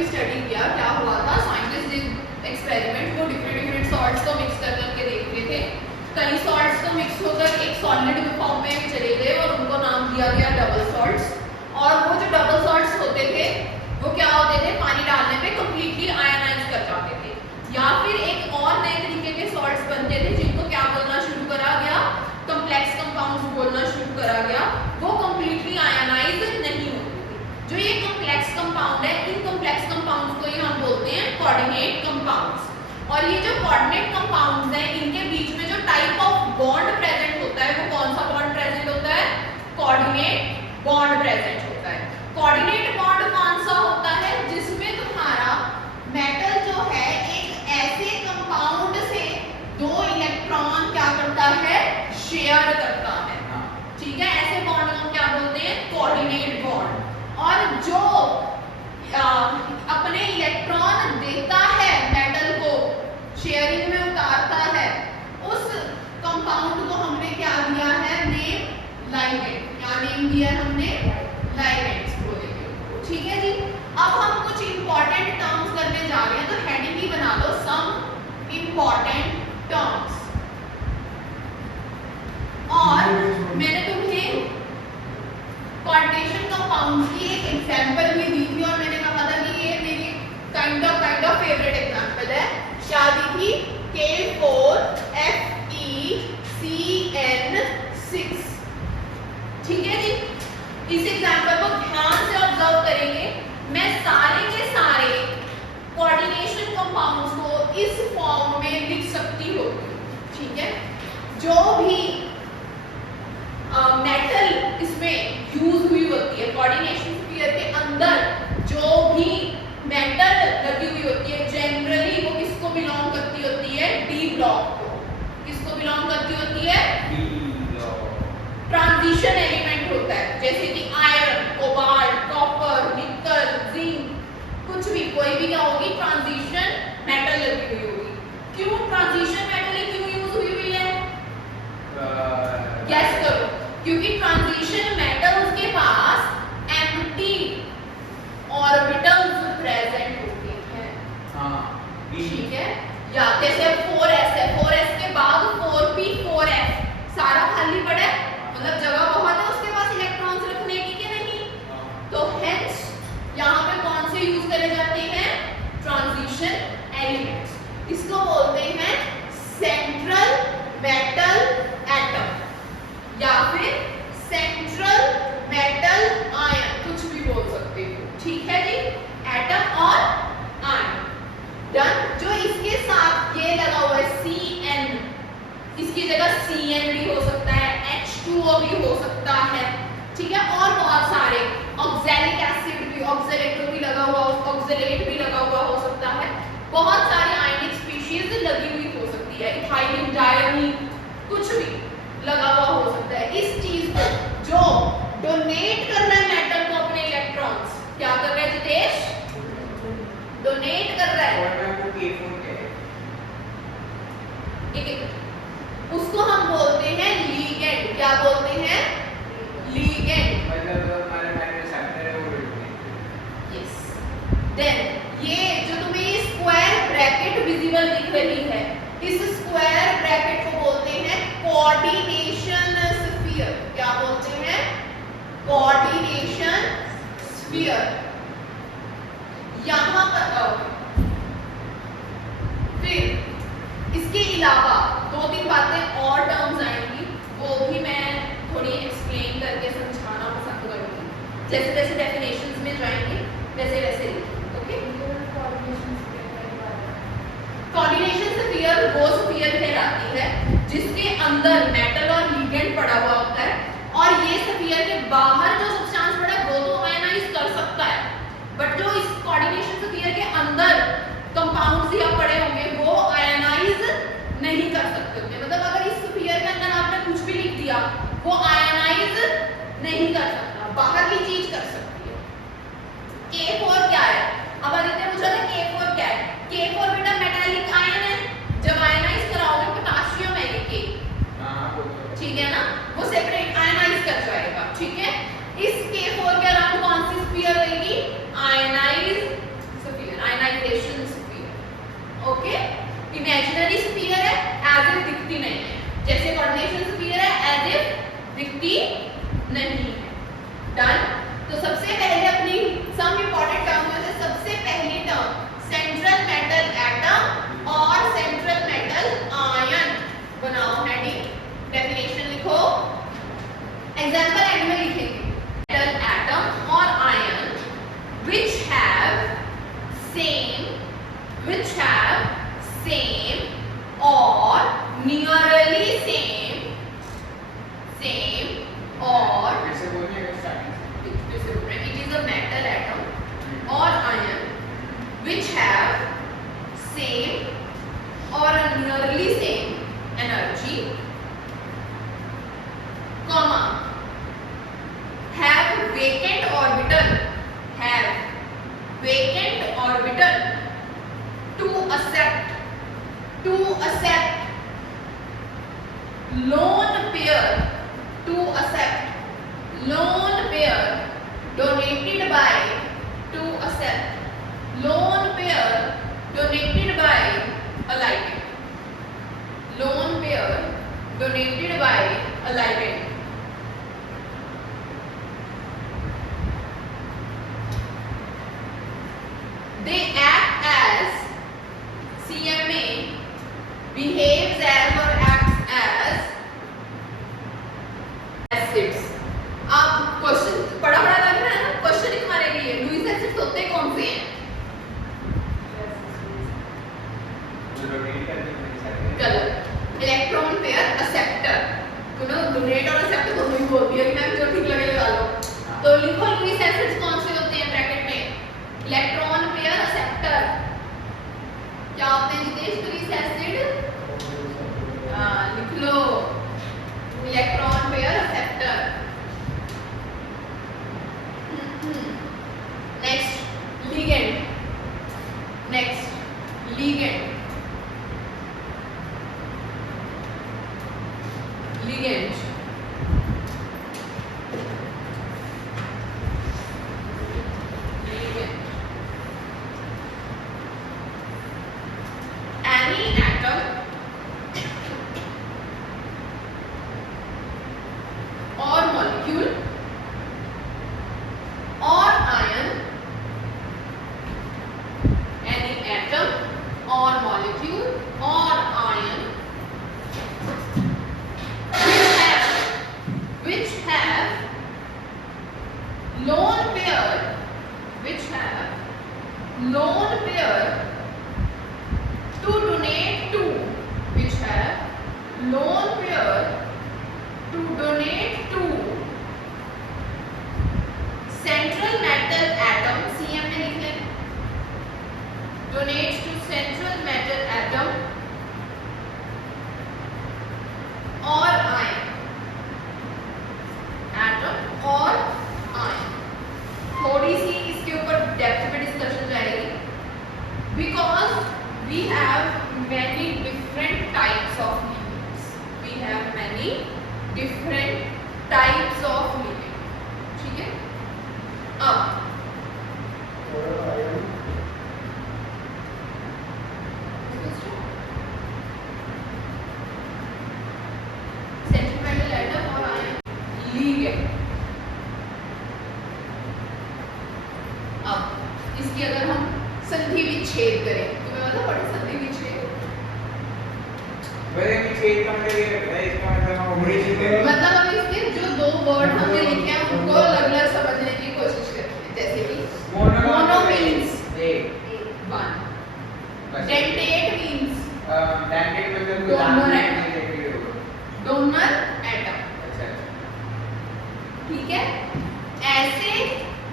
भी स्टडी किया, क्या हुआ था, साइंटिस्ट डिड एक्सपेरिमेंट, वो डिफरेंट सॉल्ट्स को मिक्स कर करके देख रहे थे। कई सॉल्ट्स को मिक्स होकर एक सॉलिड फॉर्म में चले गए और उनको नाम दिया गया डबल सॉल्ट्स। और वो जो डबल सॉल्ट्स होते थे वो क्या होते थे, पानी डालने पे कंप्लीटली आयनाइज कर जाते थे। या फिर एक और नए तरीके के सॉल्ट्स बनते थे जिनको क्या बोलना शुरू करा गया, कॉम्प्लेक्स कंपाउंड्स बोलना शुरू करा गया। वो कंप्लीटली आयनाइज नहीं होते थे। जो ये कॉम्प्लेक्स कंपाउंड है, इन कॉम्प्लेक्स कंपाउंड्स को ही हम बोलते हैं कोऑर्डिनेट कंपाउंड्स। और ये जो कोऑर्डिनेट कंपाउंड्स हैं, इनके बीच में जो टाइप ऑफ बॉन्ड प्रेजेंट होता है, वो कौन सा बॉन्ड प्रेजेंट होता है, कोऑर्डिनेट बॉन्ड प्रेजेंट होता है। कोऑर्डिनेट बॉन्ड कौन सा होता है, जिसमें तुम्हारा मेटल जो है एक ऐसे कंपाउंड से दो इलेक्ट्रॉन क्या करता है, शेयर करता है। ठीक है, ऐसे बॉन्ड को क्या बोलते हैं, कोऑर्डिनेट बॉन्ड। और जो अपने इलेक्ट्रॉन देता है मेटल को, शेयरिंग में उतारता है, उस कंपाउंड को हमने क्या दिया है, नेम लाइगेंड। क्या नेम दिया हमने, लाइगेंड्स बोलेंगे। ठीक है जी। अब हम कुछ इंपॉर्टेंट टर्म्स करने जा रहे हैं, तो हेडिंग ही बना लो, सम इंपॉर्टेंट टर्म्स। और मैंने तुम्हें कोऑर्डिनेशन कंपाउंड्स की एक एग्जांपल भी दी थी और मैंने कहा था कि ये मेरी काइंड ऑफ फेवरेट एग्जांपल है। क्या दी थी, K4FeCN6। ठीक है जी। इस एग्जांपल को ध्यान से ऑब्जर्व करेंगे। मैं सारे के सारे कोऑर्डिनेशन कंपाउंड्स को इस फॉर्म में लिख सकती हूँ। ठीक है, जो भी मेटल इसमें यूज हुई होती है, कोऑर्डिनेशन स्फीयर के अंदर जो भी मेटल लगी हुई होती है, जनरली वो किसको बिलोंग करती होती है, डी ब्लॉक को। किसको बिलोंग करती होती है, डी ब्लॉक। ट्रांजिशन एलिमेंट होता है, जैसे कि आयरन, कोबाल्ट, कॉपर, निकल, जिंक, कुछ भी, कोई भी क्या होगी, ट्रांजिशन मेटल लगी हुई होगी। क्यों ट्रांजिशन मेटल क्यों यूज हुई है, गैस करो। क्योंकि ट्रांजिशन मेटल्स के पास एम्प्टी ऑर्बिटल्स प्रेजेंट होते हैं। ठीक है, या जैसे 4s है, 4s के बाद 4p 4f, सारा खाली पड़ा है, मतलब जगह बहुत है उसके पास इलेक्ट्रॉन्स रखने की कि नहीं। तो हेंस यहाँ पे कौन से यूज करे जाते हैं, ट्रांजिशन एलिमेंट्स। इसको बोलते हैं सेंट्रल मेटल एटम या फिर सेंट्रल मेटल आयन, कुछ भी बोल सकते हो। ठीक है जी, एटम और आयन। डन। जो इसके साथ ये लगा हुआ है Cn, इसकी जगह Cn भी हो सकता है, H2O भी हो सकता है। ठीक है, और बहुत सारे ऑक्सैलिक एसिड भी, ऑक्सलेट भी लगा हुआ, ऑक्सलेट भी लगा हुआ हो सकता है। बहुत सारी आयनिक स्पीशीज लगी हुई हो सकती है, इथाइलिन, डायमीन, कुछ भी लगा हुआ हो सकता है। इस चीज को जो डोनेट कर रहा है मेटल को अपने इलेक्ट्रॉन्स, क्या कर रहा है जितेश, डोनेट कर रहा है, उसको हम बोलते हैं लीगेंड। क्या बोलते हैं, लीगेंड। यस। देन ये जो तुम्हें ये स्क्वायर ब्रैकेट विजिबल दिख रही है, इस स्क्वायर ब्रैकेट को बोलते हैं कोऑर्डिनेशन स्फीयर। क्या बोलते हैं, कोऑर्डिनेशन स्फीयर। यहां पर फिर इसके अलावा 2-3 बातें और टर्म्स आएंगी, वो भी मैं थोड़ी एक्सप्लेन करके समझाना पसंद करूंगी। जैसे जैसे डेफिनेशंस में जाएंगे वैसे वैसे ओके। कोऑर्डिनेशन स्फीयर वो स्फीयर कहलाती है जिसके अंदर मेटल और लिगेंड पड़ा हुआ होता है, और ये स्फीयर के बाहर जो सब्सटेंस पड़ा है वो तो आयनाइज कर सकता है, बट जो इस कोऑर्डिनेशन स्फीयर के अंदर कंपाउंड्स या पड़े होंगे वो आयनाइज नहीं कर सकते होंगे। मतलब अगर इस स्फीयर के अंदर आपने कुछ भी लिख दिया वो आयनाइज नहीं कर सकता, बाहर की चीज कर सकती है। K4 क्या है, अब आदित्य पूछा था K4 क्या है। K4 बेटा मेटालिक आयन है, जब आयनाइज कराओगे पोटेशियम है ये K, ठीक है ना, वो सेपरेट आयनाइज कर जाएगा। ठीक है, इस K4 के अराउंड कौन सी स्फीयर रहेगी, आयनाइज नहीं है। डन। तो सबसे पहले अपनी सम इंपॉर्टेंट टर्म में से सबसे पहली टर्म सेंट्रल मेटल एटम और सेंट्रल मेटल आयन बनाओ हेडिंग, डेफिनेशन लिखो, एग्जांपल एंड में लिखेंगे। मेटल एटम और ion which have same or nearly same or it is a metal atom or ion which have same or a nearly same energy, comma, have vacant orbital to accept lone pair donated by a ligand. They act as CMA behaves as or acts as acids. आप question पढ़ा लग रहा है ना, question हमारे लिए Lewis acids होते कौन से हैं? गलत। इलेक्ट्रॉन पेयर एक्सेप्टर, तूने डोनेट और एक्सेप्टर दोनों ही बोल दिया कि मैं जो ठीक लगे लगा लो। तो लिखो लुईस एसिड्स कौन से होते हैं ब्रैकेट में, इलेक्ट्रॉन पेयर एक्सेप्टर। क्या होते हैं जितेश लुईस एसिड? लिख लो electron pair acceptor. Next ligand, any atom or molecule or ion, any atom or molecule or ion which have lone pair to donate to, which have lone pair to donate to central metal atom, CM में लिख लें, donates to central metal atom or ion, atom or ion। थोड़ी सी इसके ऊपर depth में discussion जाएगी, because we have many different types of ligands, ठीक है। अब सेंट्रल एटम और आयन लिगेंड। अब इसकी अगर हम संधि विच्छेद करें, तुम्हें मतलब पढ़े संधि विच्छेद? मतलब अब इसके जो दो वर्ड हमने लिखे हैं उनको अलग-अलग समझने की कोशिश करते हैं, जैसे कि mono means one, dentate means donor atom, ठीक है। ऐसे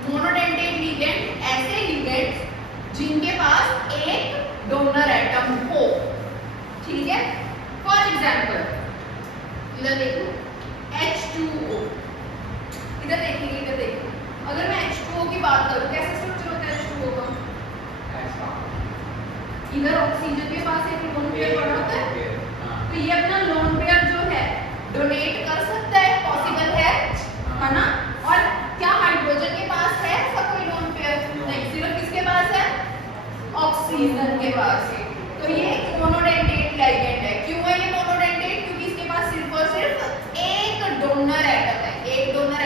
मोनोडेंटेट लिगेंड ऐसे लिगेंड्स जिनके पास एक डोनर एटम हो, ठीक है। फॉर एग्जांपल इधर देखो H2O, इधर देखिए, अगर मैं H2O की बात करूं, कैसे स्ट्रक्चर होता है H2O का? इधर ऑक्सीजन के पास एक लोन पेयर पड़ा होता है, तो ये अपना लोन पेयर जो है डोनेट कर सकता है, पॉसिबल है ना। और क्या हाइड्रोजन के पास है ऐसा कोई लोन पेयर? नहीं, सिर्फ किसके पास है? ऑक्सीजन के पास है। तो ये एक मोनोडेंटेट लिगेंड है। क्यों है ये मोनोडेंटेट? क्योंकि इसके पास सिर्फ और सिर्फ एक डोनर एटम है, एक डोनर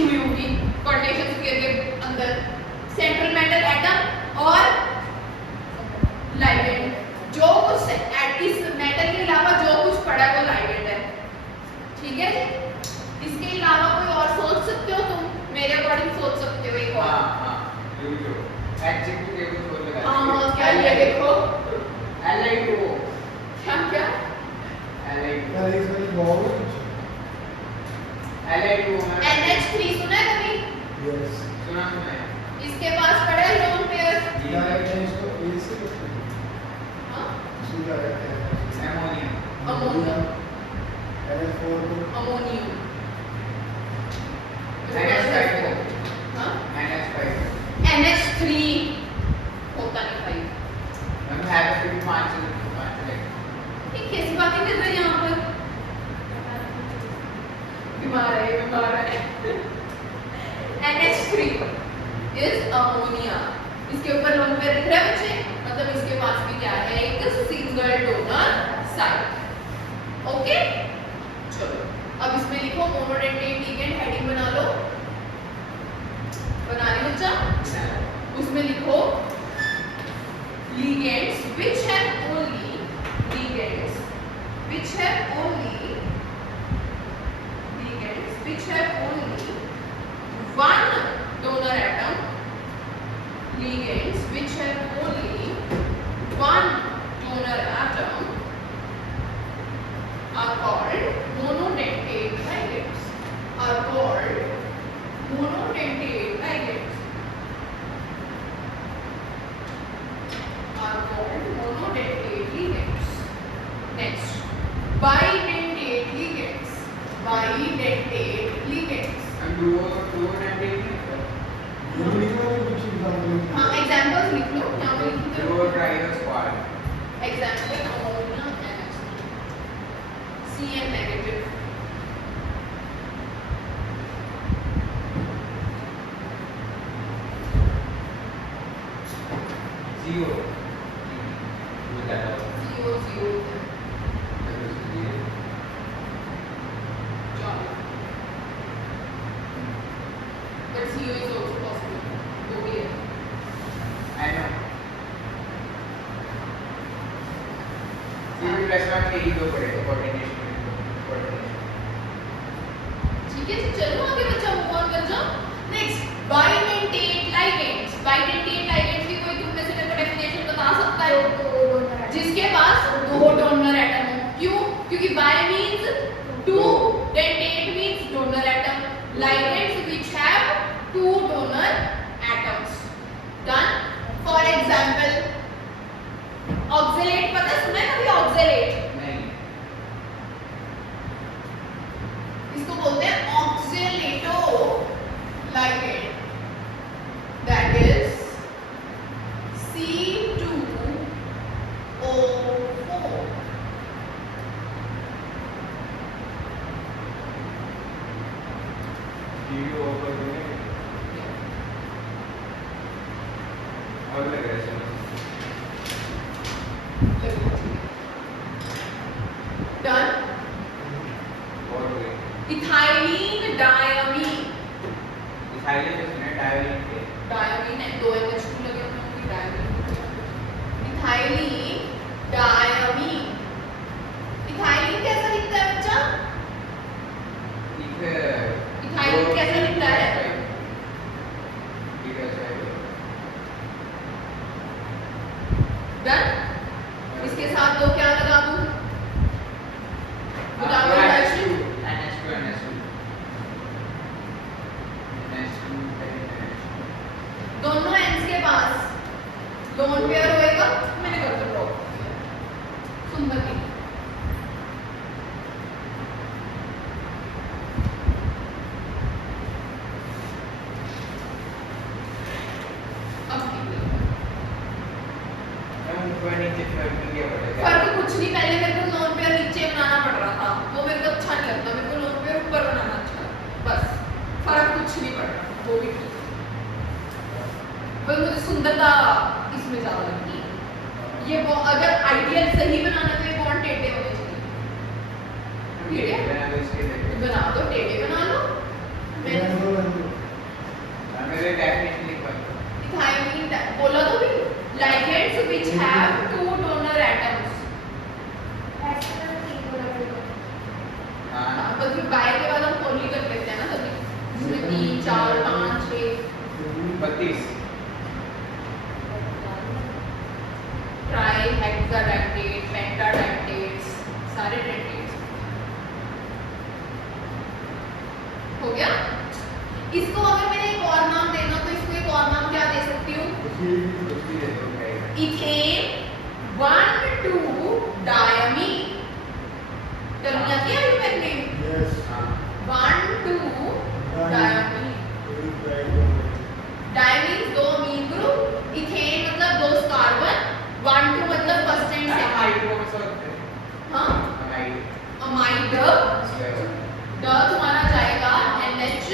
लिखी हुई होगी कोऑर्डिनेशंस के अंदर, सेंट्रल मेटल एटम और लाइगेंड। जो कुछ इस मेटल के अलावा जो कुछ पड़ा है वो लाइगेंड है, ठीक है। इसके अलावा कोई और सोच सकते हो तुम? मेरे अकॉर्डिंग सोच सकते हो एक और। हां एडजेक्टिव के कुछ और लगा। हां क्या ये देखो Li2 क्या क्या Li2 NH3 सुना है कभी? यस सुना है। इसके पास पड़ा है लोन पेयर। इसको ए से हां सीधा है ammonium ammonium NH4 ammonium NH5 हां NH5 NH3 होता नहीं भाई। हम हैव टू बी पांच ये कैसी बातें कर रहे हैं यहाँ पर? बीमार है NH3 इज अमोनिया। इसके ऊपर लोन पेयर दिख रहा है बच्चे, मतलब इसके पास भी क्या है, एक सिंगल डोनर साइट। ओके चलो अब इसमें लिखो मोनोडेंटेट लिगेंड, हेडिंग बना लो, बना ली बच्चा। उसमें लिखो ligands which have only one donor atom, ligands which have only one donor atom are called monodentate ligands, are called monodentate ligands, are called monodentate ligands. Next, bidentate ligands, bidentate ligands. हम दो dentate हाँ examples लिख लो, यहाँ पे लिख दो। दो ट्राइस्क्वाड example ammonia NH3 Cn negative, zero CO but CO is also possible, वो भी है। I know सीवी प्लस में यही दो पड़ेगा कोऑर्डिनेशन ठीक है चलो आगे बच्चा मूव ऑन कर जाओ। Next bidentate ligands, bidentate ligands की कोई तुम में से मेरे को डेफिनेशन बता सकता है? जिसके पास दो डोनर एटम हो। क्यों? क्योंकि bi means two, dentate means donor atom, ligands which have two donor atoms. Done. For example, oxalate पता सुना है कभी? oxalate नहीं इसको बोलते हैं oxalato ligand, that is C2O4. CV over में और लग रहा है Done. और हो गई इथाइलिन डायमीन, इथाइलिन में सुना है डायोलिन के डायमीन है, दो NH2 लगे हुए होंगे, डायमीन। इथाइलिन डायमीन, इथाइलिन कैसा दिखता है बच्चा? इथाइलिन कैसा दिखता है? डन। इसके साथ दो क्या लगा दूं? बताओ राशि। दोनों एंड्स के पास लोन पेयर होएगा, मैंने कर दिया ड्रॉप। सुंदर की फर्क कुछ नहीं, पहले मेरे को लोन पेयर नीचे बनाना पड़ रहा था, वो मेरे को अच्छा नहीं लगता, मेरे को लोन पेयर ऊपर बनाना अच्छा लगता। बस फर्क कुछ नहीं पड़ रहा, वो भी ठीक है। पर मुझे सुंदरता इसमें ज्यादा लगती है। ये वो अगर आइडियल सही बनाना तो ये बॉन्ड टेढ़े होने चाहिए, ठीक है? बना दो, टेढ़े बना लो। मैं पहले डेफिनेशन लिख दो। इथाइलिन बोला तो भी ligands which have two donor atoms। हाँ बस फिर बाय के बाद हम पोली कर लेते हैं ना तभी, जिसमें 3 4 5 6 32 ट्राई हेक्साडेंटेट पेंटाडेंटेट्स सारे डेंटेट्स हो गया। इसको अगर मैंने एक और नाम देना तो इसको एक और नाम क्या दे सकती हूँ? Ethane 1 2 diamine. टर्मिया क्या है मैंने? हाँ 1 2 डायमीन। डायमीन दो अमीन ग्रुप, इथेन मतलब दो कार्बन, 1 2 मतलब फर्स्ट एंड सेकंड। हाँ अमाइड द तुम्हारा जाएगा NH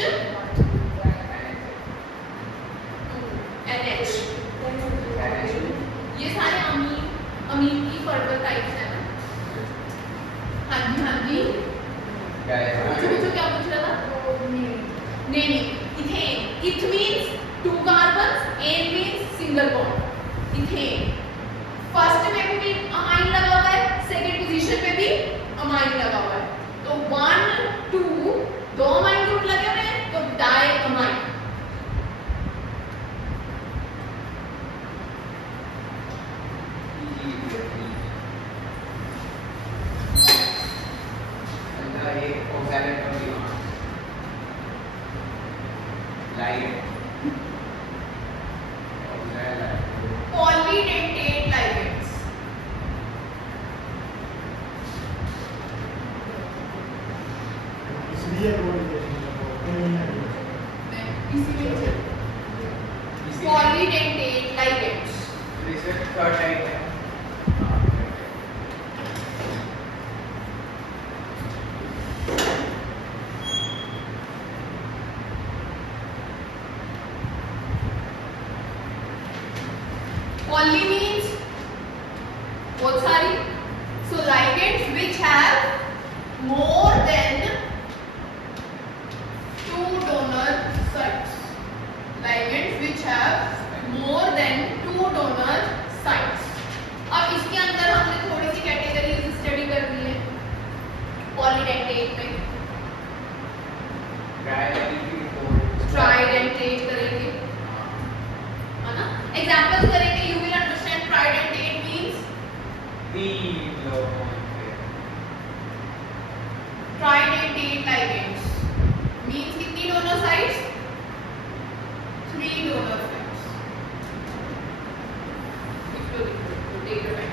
NH। ये सारे अमीन की फर्दर टाइप्स हैं ना। हाँ जी पूछो क्या पूछ रहा था? नहीं ethane, eth means 2 carbons, ane means single bond. Ethane first में भी अमाइन लगा हुआ है, सेकंड पोजीशन पे भी अमाइन लगा हुआ है, तो 1 2 दो अमाइन ग्रुप लगे हुए हैं तो diamine. Polydentate ligands. Polydentate ligands. Poly means बहुत सारी, so ligands which have more than 2 donor sites। ligands which have more than 2 donor sites। अब इसके अंदर हमने थोड़ी सी कैटेगरीज स्टडी कर दी है पॉलीडेंटेट में। ट्राइडेंटेट करेंगे है ना, एग्जांपल्स करेंगे, you will understand tridentate means tridentate ligands means कितनी डोनर साइट्स? 3 donor sites. इसको take your time.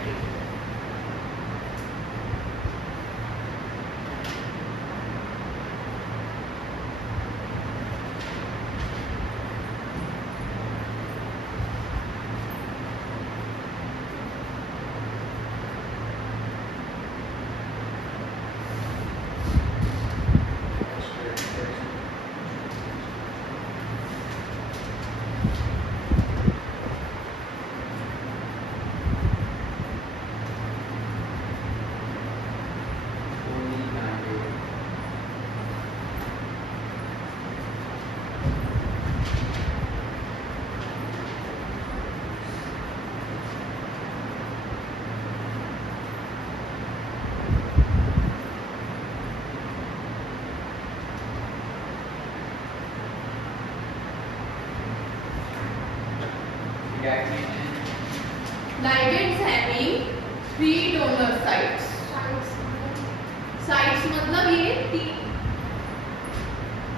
Ligands having 3 donor sites। sites मतलब ये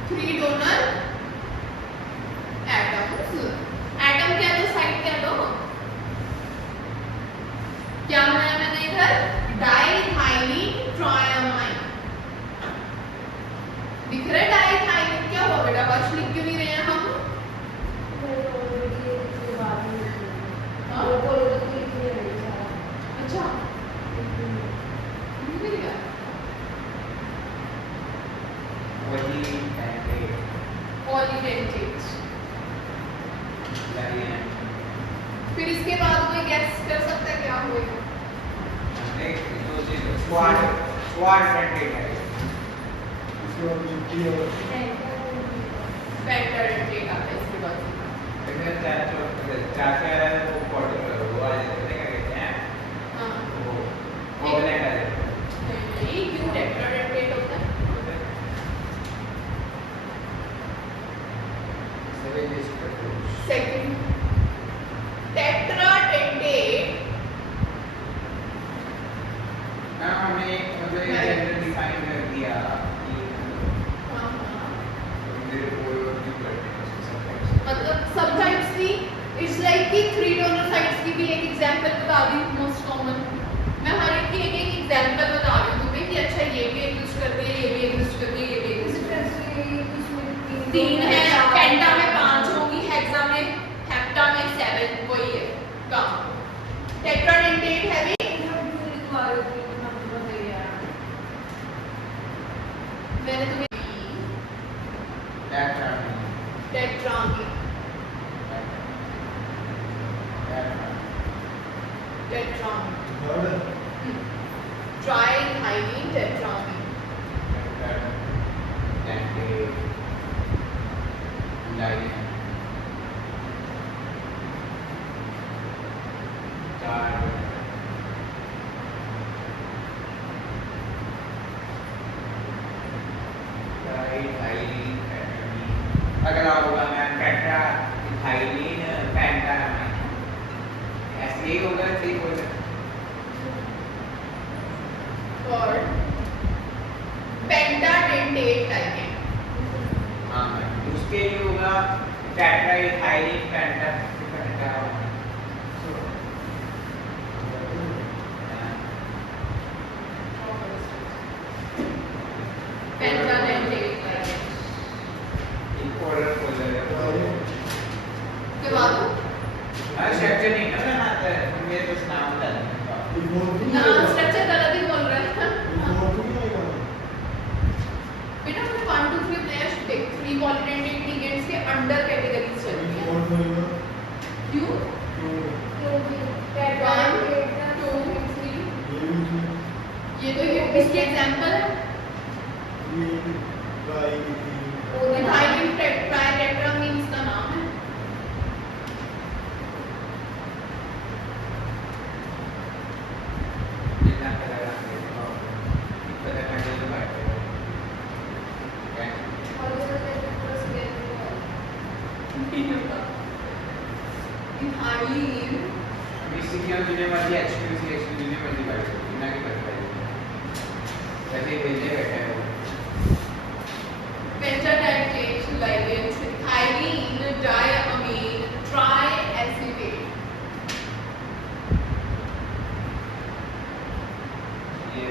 3 donor atoms। एटम क्या दो, साइट क्या दो, क्या बनाया मैंने इधर? डाइथाइलिन ट्राइअमाइन। दिख रहा है डाइथाइलिन? क्या हुआ बेटा, बस लिख क्यों नहीं रहे हैं हम? अच्छा पॉलीडेंटेट। फिर इसके बाद कोई गैस कर सकता है क्या होगा? पेंटाडेंटेट आता है इसके बाद। इधर चार से आ रहा है वो पर्टिकुलर वो आ जाते हैं क्या कहते हैं हाँ वो ब्लैक आ जाते हैं नहीं क्यों टेट्राडेंटेट होता है सभी लिस्ट करते हैं सेकंड टेट्राडेंटेट हाँ हमने एक मतलब एक जनरल डिफाइन कर दिया कि हाँ हाँ मेरे को क्यों करते हैं उसको मतलब सबटाइप्स की इट्स लाइक कि थ्री डोनर साइड्स की भी एक एग्जांपल बता दी मोस्ट कॉमन मैं हर एक की एक एग्जांपल बता रही हूँ तुम्हें कि अच्छा ये भी एग्जिस्ट करते हैं ये भी एग्जिस्ट करते हैं ये भी एग्जिस्ट तीन है पेंटा में 5 होगी हेक्सा में हेप्टा में 7 वही है काम टेट्राडेंटेट है भी मैंने तुम्हें टेट्रामीन टेट्रामीन ट्राइथाइलीन टेट्रामीन अगला होगा मैम टेट्रा इथाइलिन पेंटारामाइन ऐसे ही होगा ठीक होगा और पेंटाडेंटेट टाइप हाँ मैम उसके लिए होगा टेट्रा इथाइलिन पेंटारामाइन पेंटाडेंटेट टाइप इक्वल के बाद हाँ स्ट्रक्चर नहीं ना मैं आता है मेरे कुछ नाम बता दें ना स्ट्रक्चर गलत ही बोल रहा है बेटा मैं 1 2 3 प्लेयर्स देख 3 पॉलीडेंटेट लिगेंड्स के अंडर कैटेगरीज चलती हैं क्यों ये तो ये इसके एग्जांपल है इथाइलिन ट्राइटेट्रामीन इसका नाम है जितना करेगा पता करने के बाद इथाइलिन बेसिकली हम जिन्हें मर्जी एक्सक्लूसिव जिन्हें मर्जी बात करते हैं ना कि करता है ऐसे भेजने बैठा है वो पेंटाडेंटेट लिगेंड्स इथाइलिन डायamine ट्राइएसिटेट ये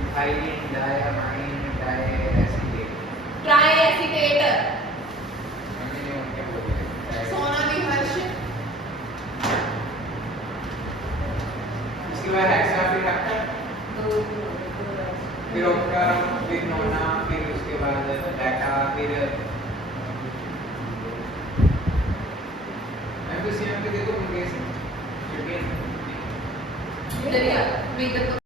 इथाइलिन डायमाइन डायएसिटेट ट्राइएसिटेट मैंने उनके बोले सोना दी हर्ष इसके बाद हेक्सा फिर रखता फिर ओक्टम फिर नोना फिर उसके बाद डेटा फिर मैं तो सीएम के देखो मुझे 15 दरिया मैं इधर को